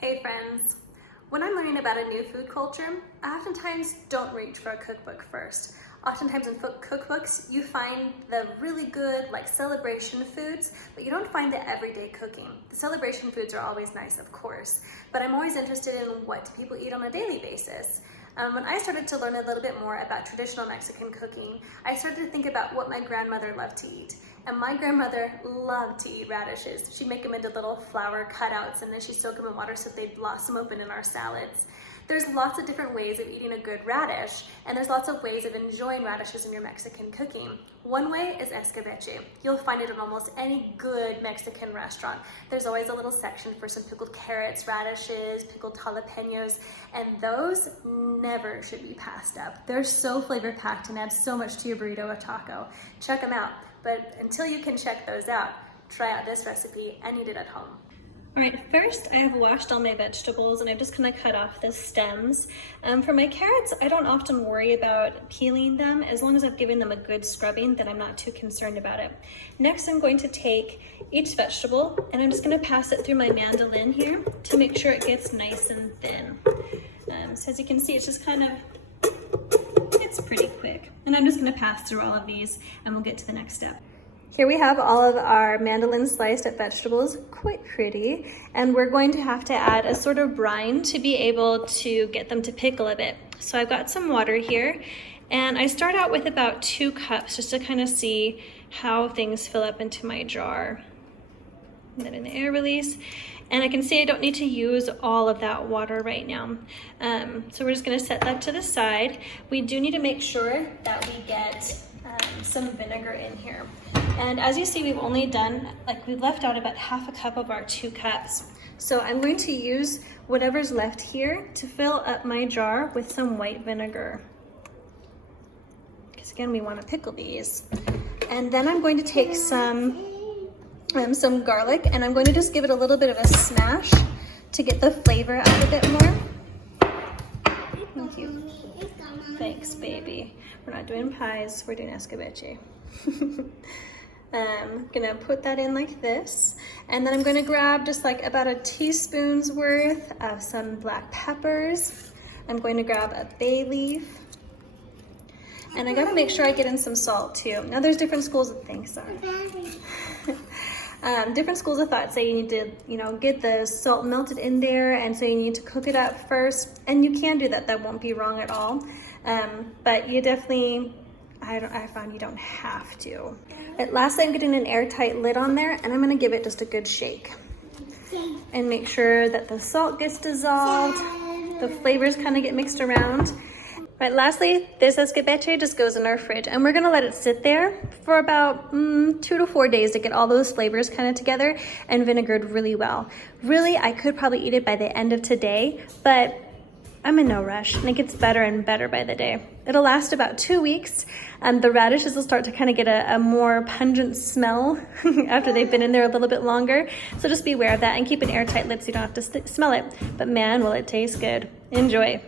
Hey friends! When I'm learning about a new food culture, I oftentimes don't reach for a cookbook first. Oftentimes in cookbooks, you find the really good, like celebration foods, but you don't find the everyday cooking. The celebration foods are always nice, of course, but I'm always interested in what people eat on a daily basis. When I started to learn a little bit more about traditional Mexican cooking, I started to think about what my grandmother loved to eat. And my grandmother loved to eat radishes. She'd make them into little flour cutouts and then she'd soak them in water so they'd blossom open in our salads. There's lots of different ways of eating a good radish, and there's lots of ways of enjoying radishes in your Mexican cooking. One way is escabeche. You'll find it in almost any good Mexican restaurant. There's always a little section for some pickled carrots, radishes, pickled jalapenos, and those never should be passed up. They're so flavor packed and add so much to your burrito or taco. Check them out, but until you can check those out, try out this recipe and eat it at home. All right, first I have washed all my vegetables and I've just kind of cut off the stems. For my carrots, I don't often worry about peeling them. As long as I've given them a good scrubbing, then I'm not too concerned about it. Next, I'm going to take each vegetable and I'm just gonna pass it through my mandolin here to make sure it gets nice and thin. So as you can see, it's just kind of, it's pretty quick. And I'm just gonna pass through all of these and we'll get to the next step. Here we have all of our mandolin sliced up vegetables, quite pretty, and we're going to have to add a sort of brine to be able to get them to pickle a bit. So I've got some water here, and I start out with about 2 cups just to kind of see how things fill up into my jar. And then in the air release, and I can see I don't need to use all of that water right now. So we're just gonna set that to the side. We do need to make sure that we get some vinegar in here. And as you see, we've only done, we've left out about half a cup of our 2 cups. So I'm going to use whatever's left here to fill up my jar with some white vinegar. Because again, we want to pickle these. And then I'm going to take some garlic and I'm going to just give it a little bit of a smash to get the flavor out a bit more. Thank you. Thanks, baby. We're not doing pies, we're doing escabeche. I'm gonna put that in like this, and then I'm gonna grab just like about a teaspoon's worth of some black peppers. I'm going to grab a bay leaf, and I gotta make sure I get in some salt too. Now there's different schools of things, sorry. Different schools of thought say you need to, get the salt melted in there, and so you need to cook it up first, and you can do that. That won't be wrong at all. But you definitely, I found you don't have to. But lastly, I'm getting an airtight lid on there, and I'm gonna give it just a good shake. And make sure that the salt gets dissolved, the flavors kind of get mixed around. Right, lastly, this escabeche just goes in our fridge, and we're gonna let it sit there for about 2 to 4 days to get all those flavors kind of together and vinegared really well. Really, I could probably eat it by the end of today, but I'm in no rush, and it gets better and better by the day. It'll last about 2 weeks. The radishes will start to kind of get a more pungent smell after they've been in there a little bit longer. So just be aware of that and keep an airtight lid so you don't have to smell it. But man, will it taste good. Enjoy.